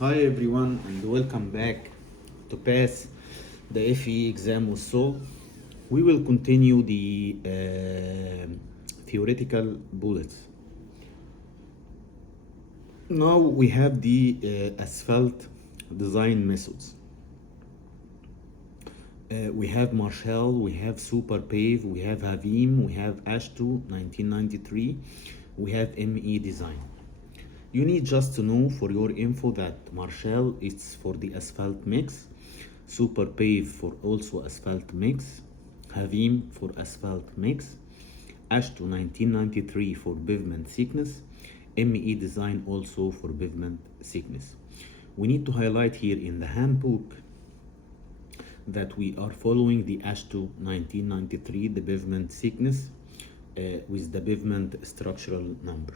Hi everyone and welcome back to pass the FE exam with Soul. We will continue the theoretical bullets. Now we have the asphalt design methods. We have Marshall, we have Super Pave, we have Havim, we have Ashto 1993, we have ME design. You need just to know for your info that Marshall is for the asphalt mix, Super Pave for also asphalt mix, Havim for asphalt mix, Ashto 1993 for pavement thickness, ME design also for pavement thickness. We need to highlight here in the handbook that we are following the Ashto 1993, the pavement thickness with the pavement structural number.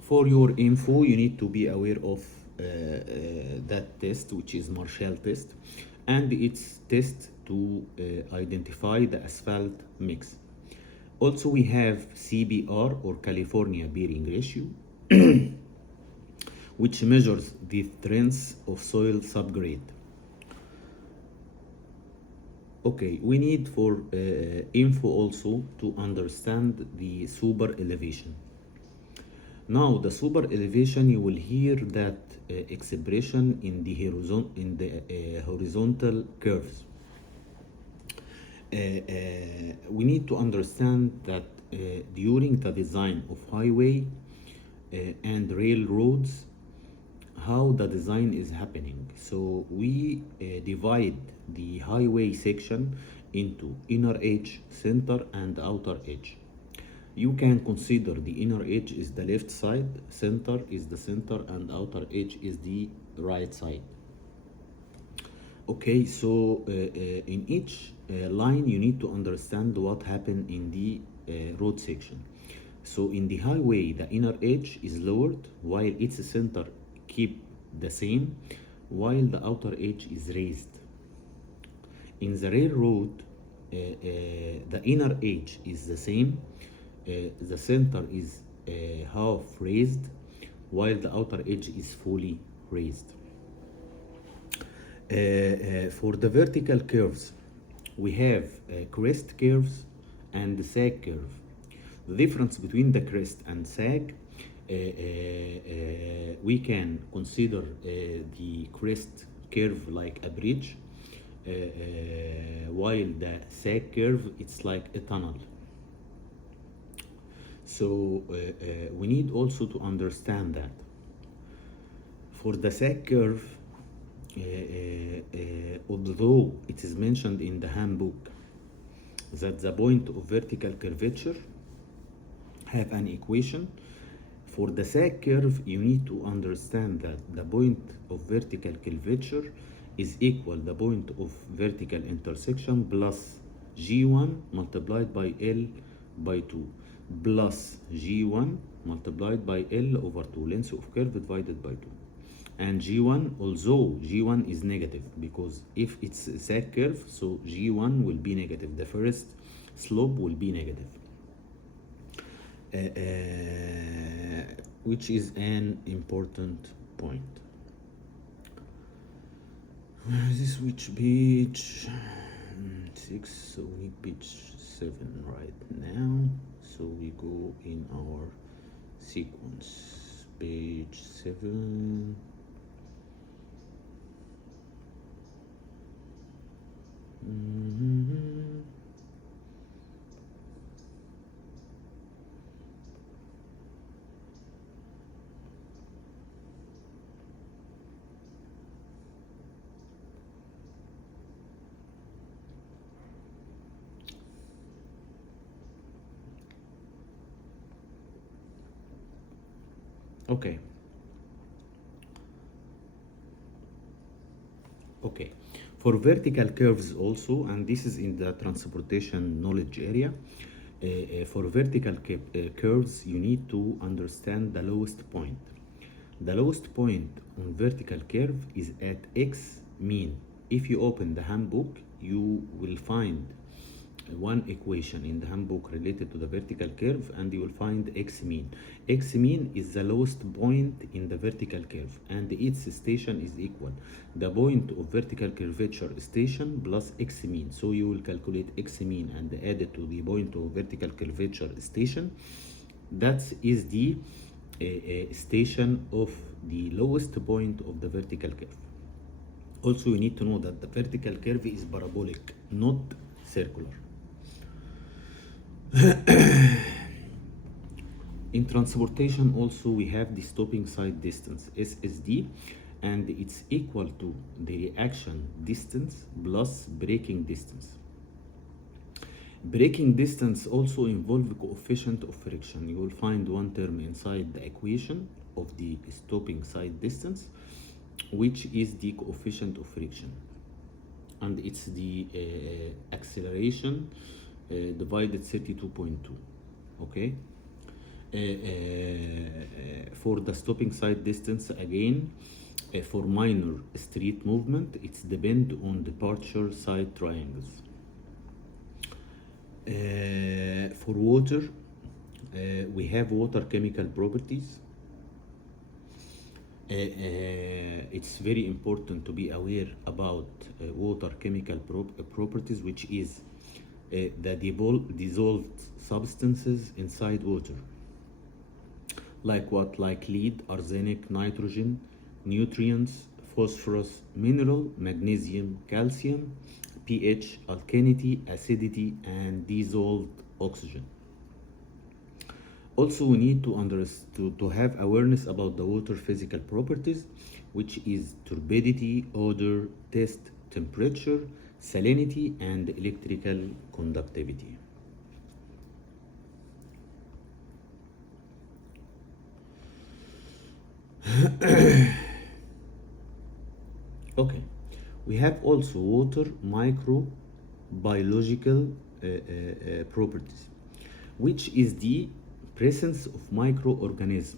For your info, you need to be aware of that test, which is Marshall test, and its test to identify the asphalt mix. Also, we have CBR or California bearing ratio, which measures the strength of soil subgrade. Okay, we need for info also to understand the super elevation. Now, the super elevation, you will hear that expression in the horizontal curves. We need to understand that during the design of highway and railroads, how the design is happening. So we divide the highway section into inner edge, center, and outer edge. You can consider the inner edge is the left side, center is the center, and outer edge is the right side. Okay, so in each line you need to understand what happened in the road section. So in the highway, the inner edge is lowered while its center keep the same, while the outer edge is raised. In the railroad, the inner edge is the same, the center is half raised, while the outer edge is fully raised. For the vertical curves, we have crest curves and sag curve. The difference between the crest and sag, we can consider the crest curve like a bridge, while the sag curve it's like a tunnel. So we need also to understand that for the sag curve, although it is mentioned in the handbook that the point of vertical curvature have an equation, for the sag curve you need to understand that the point of vertical curvature is equal the point of vertical intersection plus G1 multiplied by L by 2 plus G1 multiplied by L over 2, length of curve divided by 2. And G1, although G1 is negative, because if it's a sag curve, so G1 will be negative. The first slope will be negative, which is an important point. This which page? 6, so we need page 7 right now. So we go in our sequence, page 7. Okay. Okay. For vertical curves also, and this is in the transportation knowledge area, for vertical curves, you need to understand the lowest point. The lowest point on vertical curve is at x mean. If you open the handbook, you will find one equation in the handbook related to the vertical curve, and you will find x mean. X mean is the lowest point in the vertical curve, and its station is equal the point of vertical curvature station plus x mean. So you will calculate x mean and add it to the point of vertical curvature station. That is the station of the lowest point of the vertical curve. Also, you need to know that the vertical curve is parabolic, not circular. In transportation also we have the stopping side distance, SSD, and it's equal to the reaction distance plus braking distance. Braking distance also involves coefficient of friction. You will find one term inside the equation of the stopping side distance, which is the coefficient of friction, and it's the acceleration divided 32.2. Okay. For the stopping side distance again, for minor street movement, it's depend on departure side triangles. For water, we have water chemical properties. It's very important to be aware about water chemical properties, which is the dissolved substances inside water. Like what? Like lead, arsenic, nitrogen, nutrients, phosphorus, mineral, magnesium, calcium, pH, alkalinity, acidity, and dissolved oxygen. Also, we need to have awareness about the water physical properties, which is turbidity, odor, taste, temperature, salinity, and electrical conductivity. Okay, we have also water microbiological properties, which is the presence of microorganisms.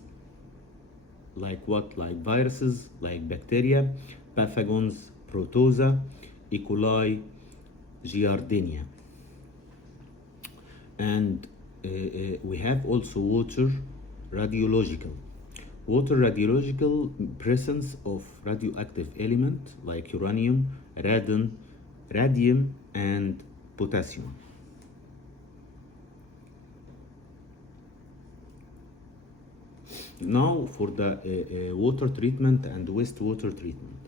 Like what? Like viruses, like bacteria, pathogens, protozoa, E. coli, giardia. And we have also water radiological. Water radiological presence of radioactive element like uranium, radon, radium, and potassium. Now for the water treatment and wastewater treatment.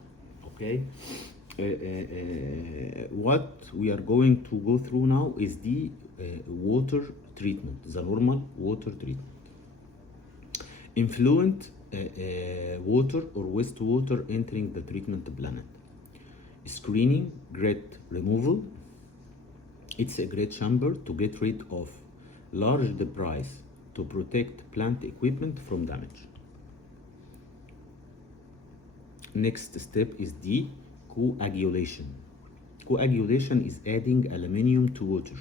Okay, what we are going to go through now is the water treatment, the normal water treatment. Influent water or wastewater entering the treatment planet. Screening, grit removal. It's a great chamber to get rid of large debris to protect plant equipment from damage. Next step is the coagulation. Coagulation is adding aluminium to water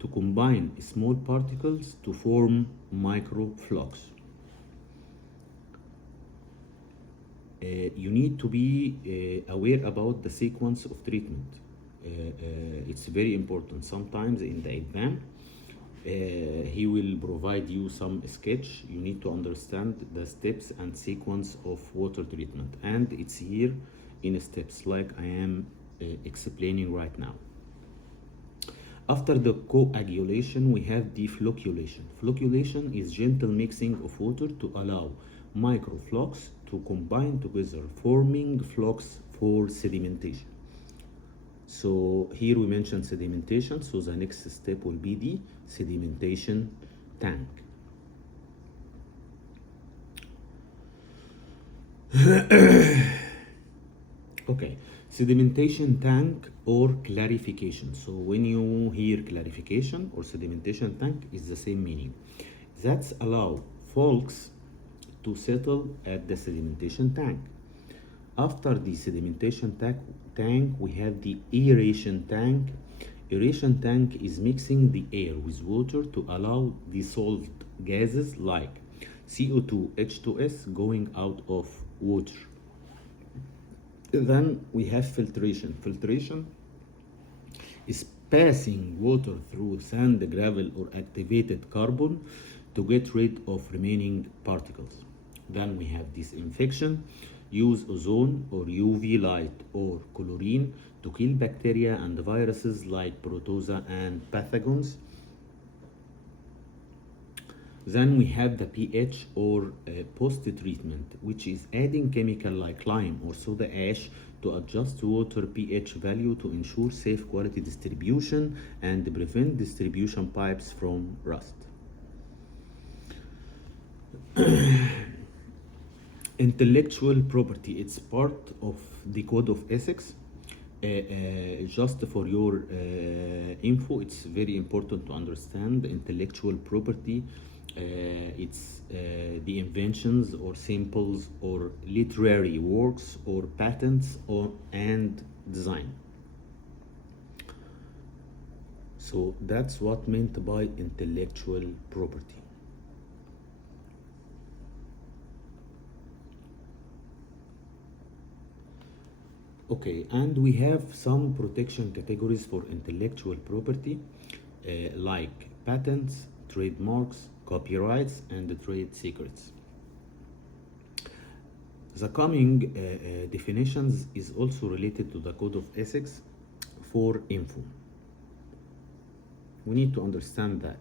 to combine small particles to form microflux. You need to be aware about the sequence of treatment. It's very important. Sometimes in the exam, he will provide you some sketch. You need to understand the steps and sequence of water treatment, and it's here in steps like I am explaining right now. After the coagulation, we have the flocculation. Flocculation is gentle mixing of water to allow microflux to combine together, forming flux for sedimentation. So here we mentioned sedimentation, so the next step will be the sedimentation tank. Okay, sedimentation tank or clarification. So when you hear clarification or sedimentation tank, is the same meaning. That's allow folks to settle at the sedimentation tank. After the sedimentation tank, we have the aeration tank. Aeration tank is mixing the air with water to allow dissolved gases like CO2, H2S going out of water. Then we have filtration. Filtration is passing water through sand, gravel, or activated carbon to get rid of remaining particles. Then we have disinfection. Use ozone or UV light or chlorine to kill bacteria and viruses like protozoa and pathogens. Then we have the pH or post-treatment, which is adding chemical like lime or soda ash to adjust water pH value to ensure safe quality distribution and prevent distribution pipes from rust. Intellectual property, it's part of the code of ethics. Just for your info, it's very important to understand intellectual property. It's the inventions or samples or literary works or patents or and design. So that's what meant by intellectual property. Okay, and we have some protection categories for intellectual property, like patents, trademarks, copyrights, and the trade secrets. The coming definitions is also related to the code of ethics for info. We need to understand that.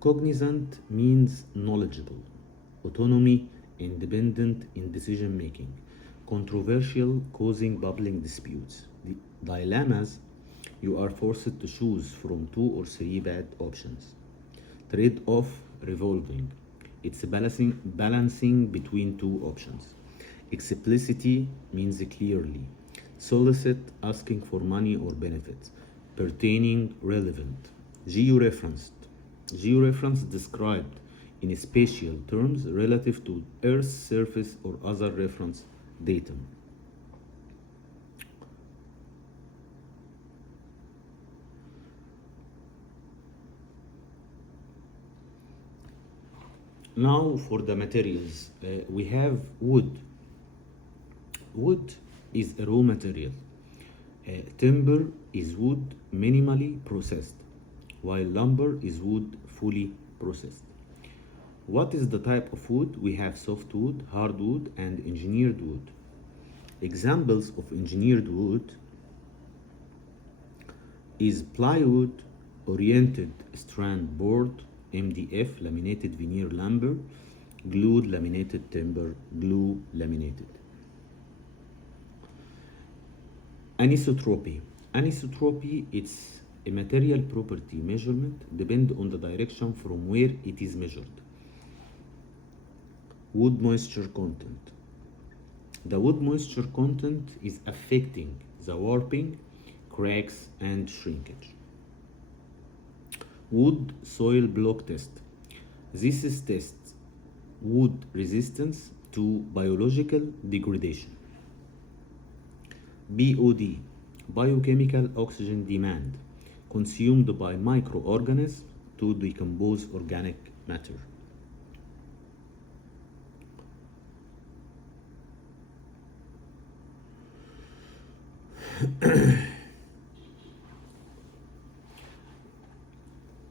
Cognizant means knowledgeable, autonomy, independent in decision making, controversial, causing bubbling disputes. The dilemmas, you are forced to choose from 2 or 3 bad options. Trade off, revolving, it's balancing between 2 options. Explicitity means clearly. Solicit, asking for money or benefits. Pertaining, relevant. Georeferenced, georeference described in spatial terms relative to Earth's surface or other reference datum. Now for the materials, we have wood. Wood is a raw material. Timber is wood minimally processed, while lumber is wood fully processed. What is the type of wood? We have softwood, hardwood, and engineered wood. Examples of engineered wood is plywood, oriented strand board, MDF, laminated veneer lumber, glued laminated timber, glue laminated. Anisotropy. Anisotropy, it's a material property measurement depend on the direction from where it is measured. Wood moisture content. The wood moisture content is affecting the warping, cracks, and shrinkage. Wood soil block test. This is tests wood resistance to biological degradation. BOD, biochemical oxygen demand, consumed by microorganisms to decompose organic matter.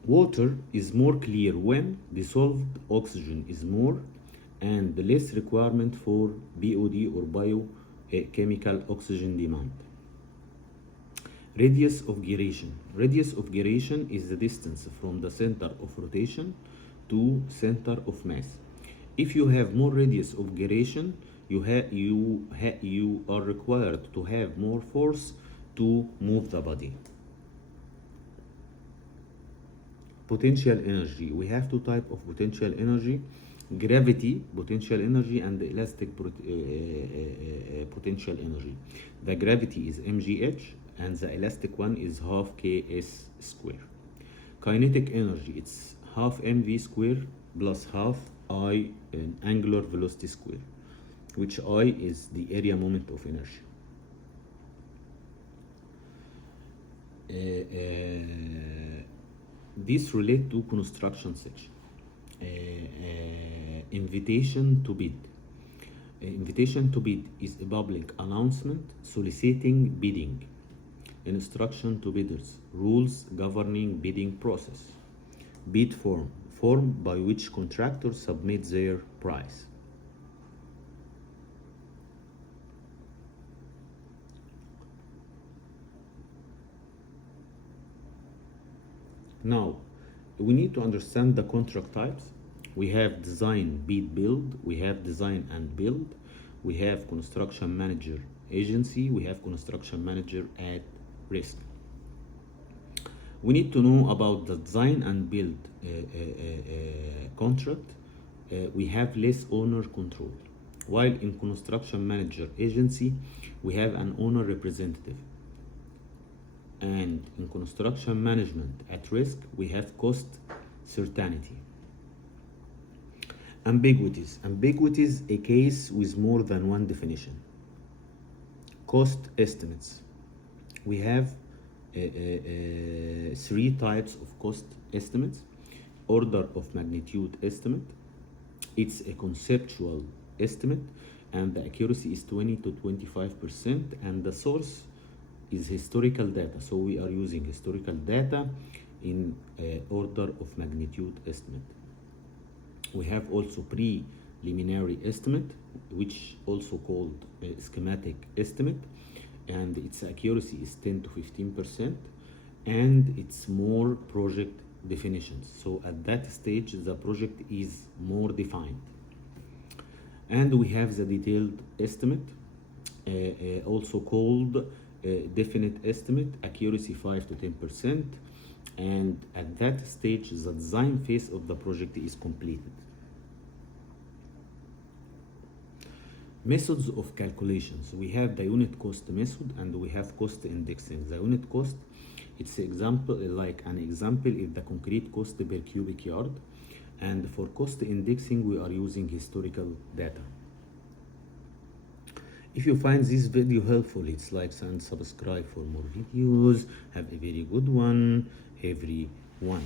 Water is more clear when dissolved oxygen is more and less requirement for BOD or biochemical oxygen demand. Radius of gyration. Radius of gyration is the distance from the center of rotation to center of mass. If you have more radius of gyration, you are required to have more force to move the body. Potential energy. We have 2 types of potential energy: gravity potential energy and the elastic potential energy. The gravity is mgh and the elastic one is half ks square. Kinetic energy, it's half mv square plus half I in angular velocity square, which I is the area moment of inertia. This relate to construction section. Invitation to bid. Invitation to bid is a public announcement soliciting bidding. instruction to bidders, rules governing bidding process. Bid form, form by which contractors submit their price. Now, we need to understand the contract types. We have design, bid, build. We have design and build. We have construction manager agency. We have construction manager at risk. We need to know about the design and build contract. We have less owner control. While in construction manager agency, we have an owner representative. And in construction management at risk, we have cost certainty. Ambiguities. Ambiguities, a case with more than one definition. Cost estimates. We have three types of cost estimates. Order of magnitude estimate. It's a conceptual estimate and the accuracy is 20 to 25% and the source is historical data. So we are using historical data in order of magnitude estimate. We have also preliminary estimate, which also called schematic estimate, and its accuracy is 10 to 15%, and it's more project definitions. So at that stage, the project is more defined. And we have the detailed estimate, also called definite estimate, accuracy 5 to 10%, and at that stage, the design phase of the project is completed. Methods of calculations. We have the unit cost method and we have cost indexing. The unit cost, it's example like an example is the concrete cost per cubic yard, and for cost indexing we are using historical data. If you find this video helpful, hit like and subscribe for more videos. Have a very good one, everyone.